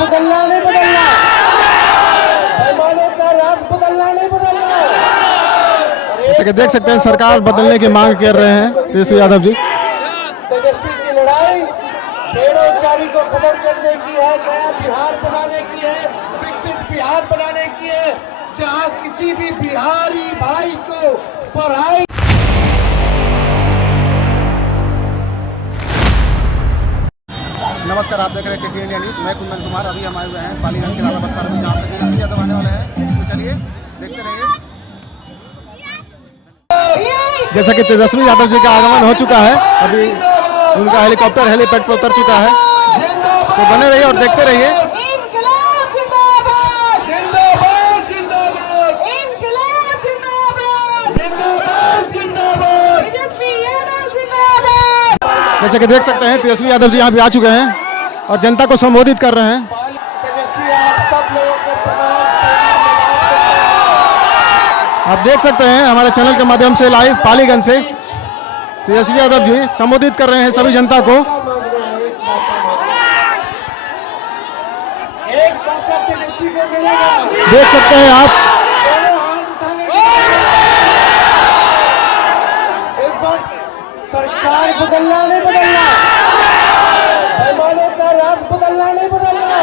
बदलना नहीं बदलना, पैमाने का राज बदलना नहीं बदलना। जैसे कि देख सकते हैं सरकार बदलने की मांग कर रहे हैं तेजस्वी यादव जी। तेजस्वी की लड़ाई बेरोजगारी को खत्म करने की है, नया बिहार बनाने की है, विकसित बिहार बनाने की है, जहां किसी भी बिहारी भाई को पढ़ाई। नमस्कार, आप देख रहे हैं केके इंडिया न्यूज़। मैं कुंदन कुमार। अभी हम आए हुए हैं पालीगंज के राजा बच्चा में, जहाँ पे तेजस्वी यादव आने वाले हैं। तो चलिए देखते रहिए। जैसा कि तेजस्वी यादव जी का आगमन हो चुका है, अभी उनका हेलीकॉप्टर हेलीपैड पर उतर चुका है। तो बने रहिए और देखते रहिए। इंकलाब जिंदाबाद, जिंदाबाद जिंदाबाद, इंकलाब जिंदाबाद, जिंदाबाद जिंदाबाद, तेजस्वी यादव जिंदाबाद। जैसे कि देख सकते हैं तेजस्वी यादव जी यहाँ पे आ चुके हैं और जनता को संबोधित कर रहे हैं। तेजस्वी, आप सब लोगों को प्रणाम। आप देख सकते हैं हमारे चैनल के माध्यम से लाइव पालीगंज से तेजस्वी यादव जी संबोधित कर रहे हैं सभी जनता को। एक मौका तेजस्वी को मिलेगा। देख सकते हैं आप। एक बार सरकार बदलना नहीं बदलना, पैमाने का राज बदलना नहीं बदलना।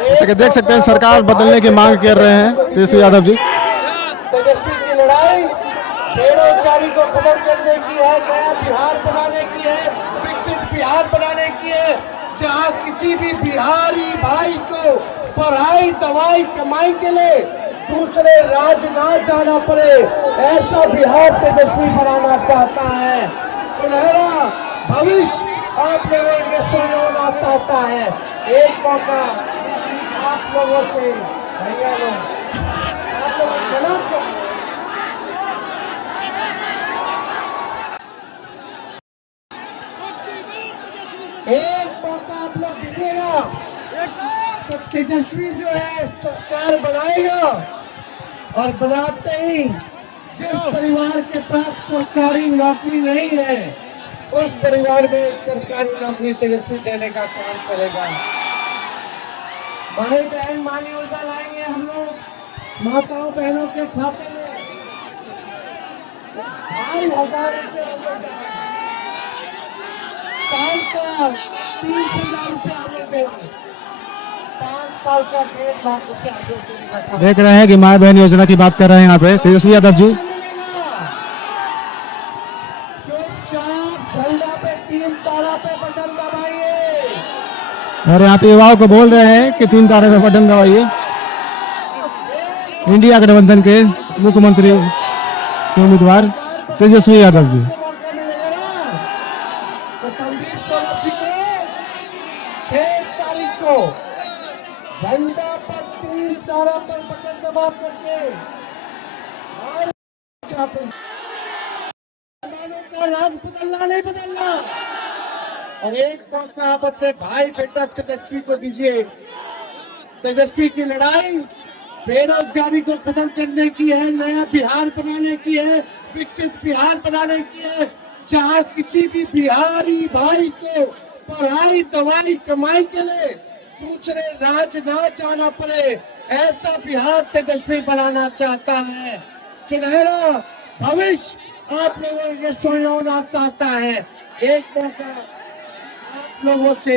जैसे कि देख सकते हैं सरकार बदलने की मांग कर रहे हैं तेजस्वी यादव जी। तेजस्वी की लड़ाई बेरोजगारी को खत्म करने की है, नया बिहार बनाने की है, विकसित बिहार बनाने की है, जहां किसी भी बिहारी भाई को पढ़ाई दवाई कमाई के लिए दूसरे राज्य ना जाना पड़े, ऐसा बिहार तेजस्वी बनाना चाहता है। सुनहरा भविष्य आप लोगों के सुनना चाहता है। एक मौका आप लोगों से, भैया लोग, आप लोग जनाब को एक मौका आप लोग दीजिएगा तो तेजस्वी जो है सरकार बनाएगा। और बनाते ही जिस परिवार के पास सरकारी नौकरी नहीं है, उस परिवार में सरकारी नौकरी तेजस्वी देने का काम करेगा। भाई बहन मानी योजना लाएंगे हम लोग माताओं बहनों के खाते में 2,500 रुपये साल का 30,000 रुपये हम लोग देंगे। 5 साल का 1.5 लाख रुपया हम लोग देने का। देख रहे हैं कि माँ बहन योजना की बात कर रहे हैं यहाँ पे तेजस्वी यादव जी। चुपचाप झंडा पे 3 तारा पे बटन दबाइए। और यहाँ पे युवाओं को बोल रहे हैं कि 3 तारे पे बटन दबाइए। इंडिया गठबंधन के मुख्यमंत्री के उम्मीदवार तेजस्वी यादव जी। मौका मिलेगा ना तो संदीप सोलह जी को 6 तारीख को झंडा पर 3 तारा पर बटन दबा करके और का राज बदलना नहीं बदलना। और एक मौका आप अपने भाई बेटा तेजस्वी को दीजिए। तेजस्वी की लड़ाई बेरोजगारी को खत्म करने की है, नया बिहार बनाने की है, विकसित बिहार बनाने की है, जहां किसी भी बिहारी भाई को पढ़ाई दवाई कमाई के लिए दूसरे राज्य ना जाना पड़े, ऐसा बिहार तेजस्वी बनाना चाहता है। सुनहरा भविष्य आप लोगों के सुनना चाहता है। एक मौका आप लोगों से,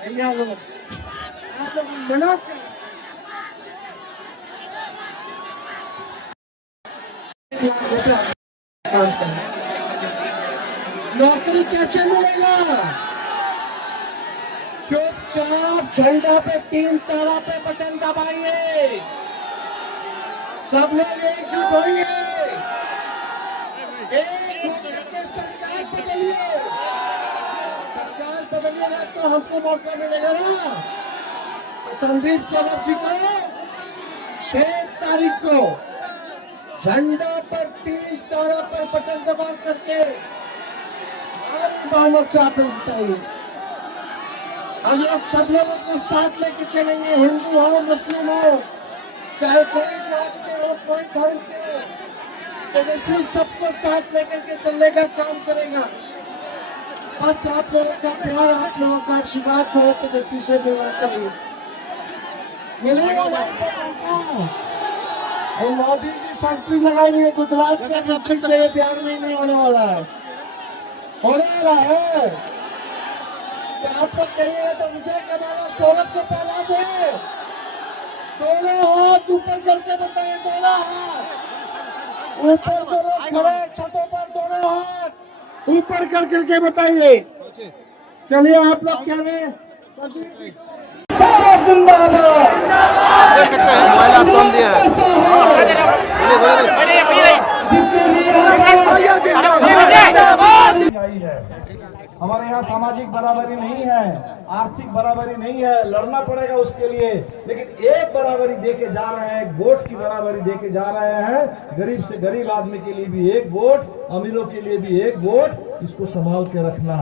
भैया लोग, आप लोग मना कर नौकरी कैसे मिलेगा? चुपचाप झंडा पे 3 तारा पे बटन दबाइए। सब लोग एकजुट होइए। एक मौके पे सरकार बदलिए। सरकार बदलिएगा तो हमको मौका मिलेगा ना। संदीप सोलह जी को 6 तारीख को झंडा पर 3 तारा पर बटन दबा करके बहुमत से आप लोग बताइए। हम लोग सब लोगों को साथ लेके चलेंगे, हिंदू हो मुस्लिम हो, चाहे कोई जात के हो कोई धर्म के हो, तेजस्वी सबको साथ लेकर के चलने का काम करेगा। बस आप लोगों का प्यार, आप लोगों का आशीर्वाद को तेजस्वी से मिलना चाहिए। मिलेगा मोदी जी फैक्ट्री लगाएंगे गुजरात के फैक्ट्री से, ये प्यार नहीं होने वाला है, होने वाला है। तो आप लोग कहिएगा तो मुझे कमाना सौरभ को पहला दे, दोनों हाथ ऊपर करके बताइए, दोनों हाथ ऊपर करो, खड़े छतों पर दोनों हाथ ऊपर करके बताइए। चलिए आप लोग कह रहे हैं देख सकते हैं मोबाइल आप कौन दिया है। हमारे यहाँ सामाजिक बराबरी नहीं है, आर्थिक बराबरी नहीं है, लड़ना पड़ेगा उसके लिए, लेकिन एक बराबरी देके जा रहे हैं, एक वोट की बराबरी देके जा रहे हैं। गरीब से गरीब आदमी के लिए भी एक वोट, अमीरों के लिए भी एक वोट, इसको संभाल के रखना।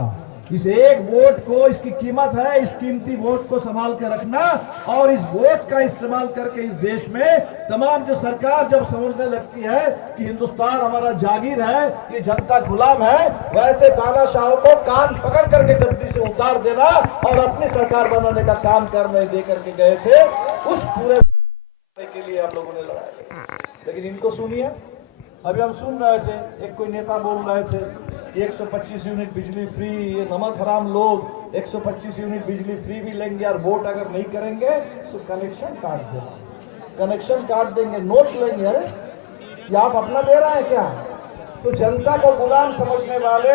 इस एक वोट को, इसकी कीमत है, इस कीमती वोट को संभाल के रखना और इस वोट का इस्तेमाल करके इस देश में तमाम जो सरकार जब समझने लगती है कि हिंदुस्तान हमारा जागीर है, ये जनता गुलाम है, वैसे तानाशाहों को कान पकड़ करके गद्दी से उतार देना और अपनी सरकार बनाने का काम करने दे करके गए थे। उस पूरे के लिए हम लोगों ने लड़ाई, लेकिन इनको सुनिए। अभी हम सुन रहे थे, एक कोई नेता बोल रहे थे 125 यूनिट बिजली फ्री, ये नमक हराम लोग 125 यूनिट बिजली फ्री भी लेंगे और वोट अगर नहीं करेंगे तो कनेक्शन काट देंगे, कनेक्शन काट देंगे, नोट्स लेंगे। अरे ये आप अपना दे रहे हैं क्या? तो जनता को गुलाम समझने वाले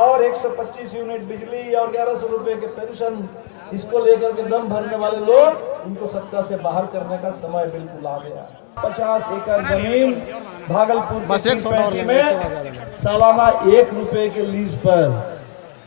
और 125 यूनिट बिजली और 1100 रुपए के पेंशन, इसको लेकर के दम भरने वाले लोग, उनको सत्ता से बाहर करने का समय बिल्कुल आ गया। 50 एकड़ जमीन भागलपुर में सालाना 1 रुपए के लीज पर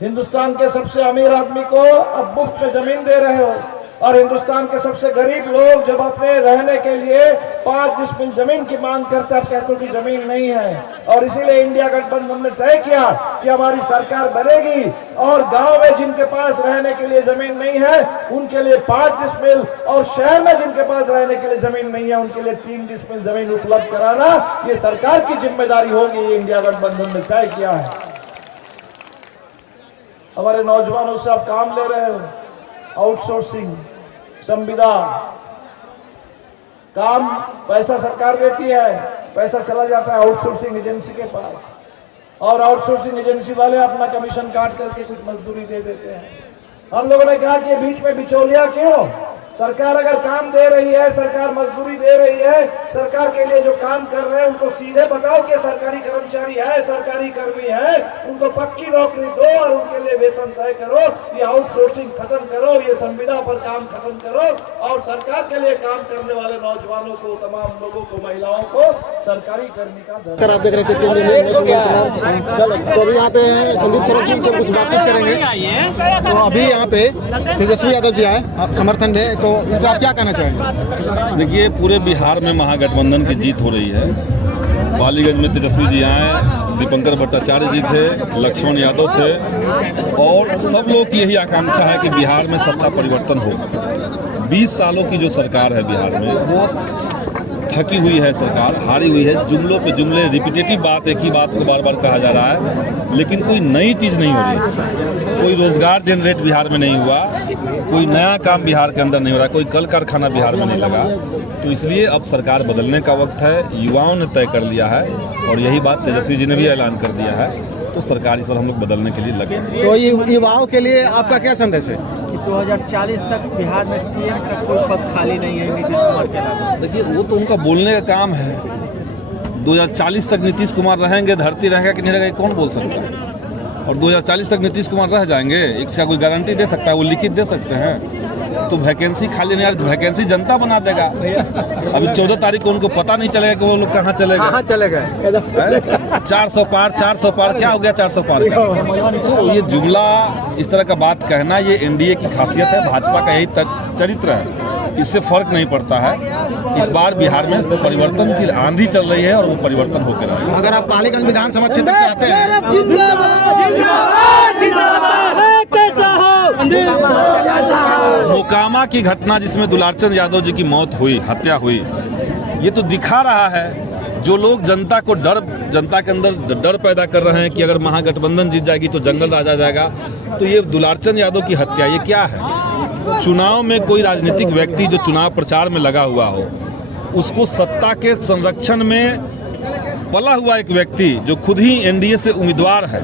हिंदुस्तान के सबसे अमीर आदमी को अब मुफ्त में जमीन दे रहे हो और हिंदुस्तान के सबसे गरीब लोग जब अपने रहने के लिए 5 डिसमिल जमीन की मांग करते हैं, आप कहते हो कि जमीन नहीं है। और इसीलिए इंडिया गठबंधन ने तय किया कि हमारी सरकार बनेगी और गांव में जिनके पास रहने के लिए जमीन नहीं है उनके लिए 5 डिसमिल और शहर में जिनके पास रहने के लिए जमीन नहीं है उनके लिए 3 डिसमिल जमीन उपलब्ध कराना ये सरकार की जिम्मेदारी होगी। ये इंडिया गठबंधन ने तय किया है। हमारे नौजवानों से आप काम ले रहे हो, आउटसोर्सिंग, संविदा, काम पैसा सरकार देती है, पैसा चला जाता है आउटसोर्सिंग एजेंसी के पास और आउटसोर्सिंग एजेंसी वाले अपना कमीशन काट करके कुछ मजदूरी दे देते हैं। हम लोगों ने कहा कि बीच में बिचौलिया क्यों? सरकार अगर काम दे रही है, सरकार मजदूरी दे रही है, सरकार के लिए जो काम कर रहे हैं उनको सीधे बताओ कि सरकारी कर्मचारी है, सरकारी कर्मी है, उनको पक्की नौकरी दो और उनके लिए वेतन तय करो। ये आउटसोर्सिंग खत्म करो, ये संविदा पर काम खत्म करो और सरकार के लिए काम करने वाले नौजवानों को, तमाम लोगों को, महिलाओं को सरकारी कर्मी का दर्जा। आप देख रहे थे तो अभी यहाँ पे संदीप सरोज जी से कुछ बातचीत करेंगे। तो अभी यहाँ पे तेजस्वी यादव जी आए, आप समर्थन दें, तो इस पर आप क्या कहना चाहेंगे? देखिए, पूरे बिहार में महागठबंधन की जीत हो रही है। पालीगंज में तेजस्वी जी आए, दीपंकर भट्टाचार्य जी थे, लक्ष्मण यादव थे और सब लोग की यही आकांक्षा है कि बिहार में सत्ता परिवर्तन हो। 20 सालों की जो सरकार है बिहार में वो थकी हुई है, सरकार हारी हुई है, जुमलों पे जुमले, रिपीटेटिव बात, एक ही बात को बार बार कहा जा रहा है, लेकिन कोई नई चीज़ नहीं हो रही। कोई रोजगार जनरेट बिहार में नहीं हुआ, कोई नया काम बिहार के अंदर नहीं हो रहा, कोई कल कारखाना बिहार में नहीं लगा। तो इसलिए अब सरकार बदलने का वक्त है, युवाओं ने तय कर लिया है और यही बात तेजस्वी जी ने भी ऐलान कर दिया है। तो सरकार इस पर हम लोग बदलने के लिए लगे। तो युवाओं के लिए आपका क्या संदेश है? 2040 तक बिहार में सीएम का कोई पद खाली नहीं है नीतीश कुमार के अलावा। देखिए, वो तो उनका बोलने का काम है। 2040 तक नीतीश कुमार रहेंगे, धरती रहेगा कि नहीं रहेगा, कौन बोल सकता है? और 2040 तक नीतीश कुमार रह जाएंगे, इसका कोई गारंटी दे सकता है? वो लिखित दे सकते हैं? तो वैकेंसी खाली नहीं, वैकेंसी जनता बना देगा। अभी 14 तारीख को उनको पता नहीं चलेगा कि वो लोग कहाँ चले गए। 400 पार, 400 पार, क्या हो गया 400 पार का? तो ये जुमला, इस तरह का बात कहना, ये एनडीए की खासियत है, भाजपा का यही चरित्र है, इससे फर्क नहीं पड़ता है। इस बार बिहार में परिवर्तन की आंधी चल रही है और वो परिवर्तन होकर रहेगा। अगर आप पालीगंज विधानसभा क्षेत्र से आते हैं, मोकामा की घटना जिसमें दुलारचंद यादव जी की मौत हुई, हत्या हुई, ये तो दिखा रहा है जो लोग जनता के अंदर डर पैदा कर रहे हैं कि अगर महागठबंधन जीत जाएगी तो जंगल राज आ जाएगा, तो ये दुलारचंद यादव की हत्या ये क्या है? चुनाव में कोई राजनीतिक व्यक्ति जो चुनाव प्रचार में लगा हुआ हो, उसको सत्ता के संरक्षण में पला हुआ एक व्यक्ति जो खुद ही एनडीए से उम्मीदवार है,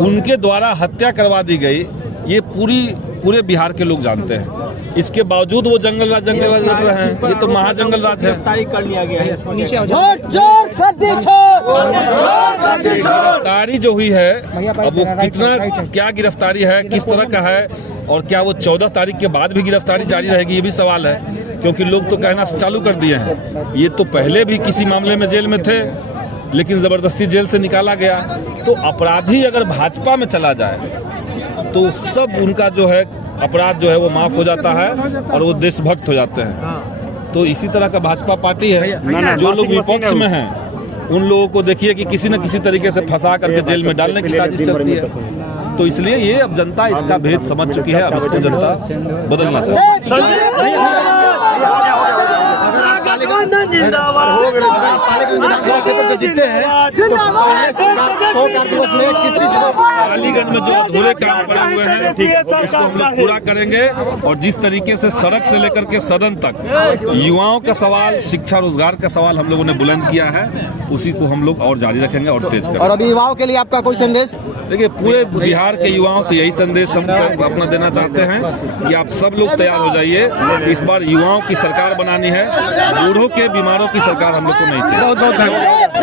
उनके द्वारा हत्या करवा दी गई, ये पूरे बिहार के लोग जानते हैं। इसके बावजूद वो जंगल राज लड़ रहे हैं। ये तो महाजंगल राज है। गिरफ्तारी कर लिया गया है। गिरफ्तारी जो हुई है, अब वो कितना क्या गिरफ्तारी है, किस तरह का है, और क्या वो 14 तारीख के बाद भी गिरफ्तारी जारी रहेगी, ये भी सवाल है। क्योंकि लोग तो कहना चालू कर दिए हैं ये तो पहले भी किसी मामले में जेल में थे, लेकिन ज़बरदस्ती जेल से निकाला गया। तो अपराधी अगर भाजपा में चला जाए तो सब उनका जो है अपराध जो है वो माफ़ हो जाता है और वो देशभक्त हो जाते हैं। तो इसी तरह का भाजपा पार्टी है। जो लोग विपक्ष में हैं उन लोगों को देखिए कि किसी न किसी तरीके से फंसा करके जेल में डालने की साजिश चलती है। तो इसलिए ये अब जनता इसका भेद समझ चुकी है, अब इसको जनता बदलना चाहती है। पालीगंज विधानसभा क्षेत्र से जीतते हैं तो पहले 100 कार्य दिवस में किस चीज को पालीगंज में जो अधूरे काम पड़े हुए हैं उसको हम लोग पूरा करेंगे, और जिस तरीके से सड़क से लेकर के सदन तक युवाओं का सवाल, शिक्षा रोजगार का सवाल हम लोगों ने बुलंद किया है, उसी को हम लोग और जारी रखेंगे और तेज करेंगे। और अभी युवाओं के लिए आपका कोई संदेश? देखिए, पूरे बिहार के युवाओं से यही संदेश हम अपना देना चाहते हैं कि आप सब लोग तैयार हो जाइए। इस बार युवाओं की सरकार बनानी है, बूढ़ों के बीमारों की सरकार हम लोग को नहीं चाहिए। बहुत बहुत धन्यवाद।